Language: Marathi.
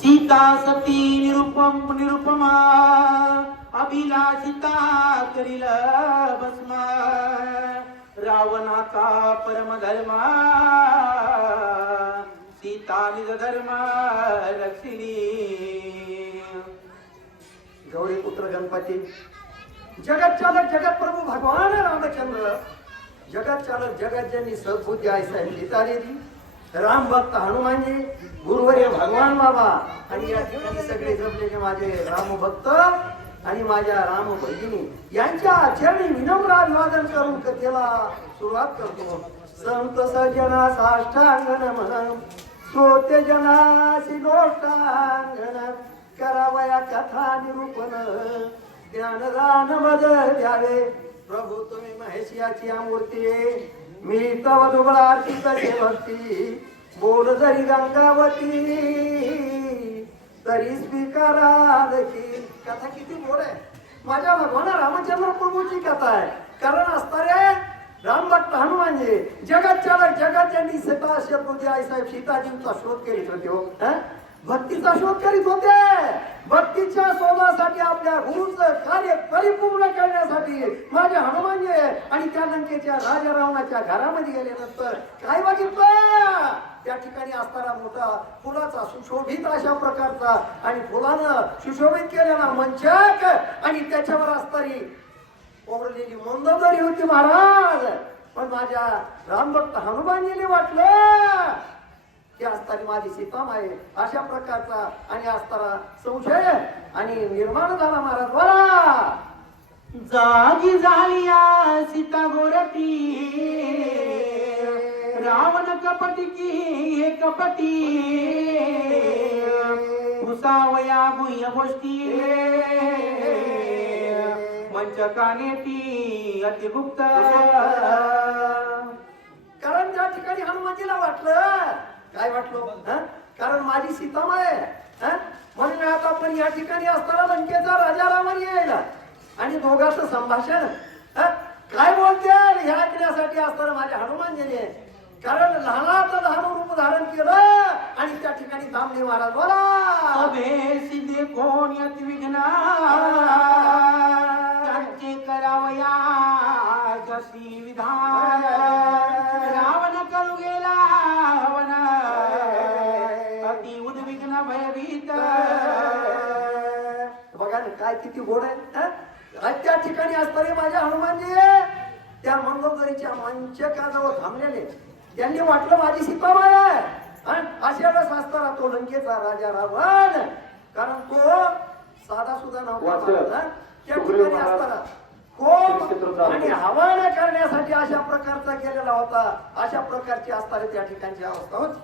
सीता सती निरुपम निरुपमा अभिलाषिता करील भस्मा रावणाचा परमधर्मा सीता निज धर्म रक्षिणी. गौरी पुत्र गणपती जगत चालक जगत प्रभू भगवान रामचंद्र जगत चालक जगत ज्यांनी सद्बुद्धी आहे साहेब राम भक्त हनुमानजी गुरुवर्य भगवान बाबा. आणि या ठिकाणी सगळे जमलेले माझे राम भक्त आणि माझ्या राम भगिनी. यांच्या आचरणी विनम्र अभिवादन करून कथेला सुरुवात करतो. संत सजना साष्टांगण म्हणून श्रोते जनासी गोष्टांगण करावया कथा निरूपण ज्ञानदान मद द्यावे. प्रभू तुम्ही महेशियाची मूर्ती मी तव दुबळाची कसे भक्ती बोल जरी गंगावती तरी स्वीकाराल की कथा किती मोड आहे. माझ्या भगवान रामचंद्र प्रभूची कथा आहे. कारण असणारे राम भक्त हनुमानजी जगत चालक जगत ज्यांनी सीता शत्रुजी आई साहेब सीताजींचा शोध करीत होते हो? भक्तीचा शोध करीत होते. भक्तीच्या शोधासाठी आपल्या गुरुचं कार्य परिपूर्ण करण्यासाठी माझे हनुमानजी आणि त्या लंकेच्या राजा रावणाच्या घरामध्ये गेल्यानंतर काय बघितलं? त्या ठिकाणी असणारा मोठा फुलाचा सुशोभित अशा प्रकारचा आणि फुलानं सुशोभित केलेला मंचक आणि त्याच्यावर असणारी ओरलेली मंदोदरी होती महाराज पण माझ्या रामभक्त हनुमानजीने वाटलं की असताना माझी सीतामाई अशा प्रकारचा आणि असताना संशय आणि निर्माण झाला महाराज बोला जागी झालिया सीता गोरटी रावण कपटी की हे कपटी. घुसावया गुह्य गोष्टी. मंचकाने ती अतिगुप्त कारण त्या ठिकाणी हनुमानजीला वाटलं काय वाटलं हं? कारण माझी सीतामाई हं? म्हणून आता आपण या ठिकाणी असताना लंकेचा राजा रावण यायला. आणि दोघांचं संभाषण. हं? काय बोलते? हे ऐकण्यासाठी असताना माझ्या हनुमानजीने कारण लहानाचं लहान रूप धारण केलं आणि त्या ठिकाणी थांबले महाराज बोला. कोण यत विघ्ना करावया जशी विधान. काय किती गोड आहे? हं? आणि त्या ठिकाणी असणारे माझे हनुमानजी त्या मंगोदरीच्या मंचकाजवळ थांबलेले. त्यांनी वाटलं माझी आहे. हं? अशा वेळेस असताना तो लंकेचा राजा रावण. कारण तो साधा सुद्धा नव्हता? त्या ठिकाणी असताना आणि हवाना करण्यासाठी अशा प्रकारचा केलेला होता. अशा प्रकारची असणारी त्या ठिकाणची अवस्था होती.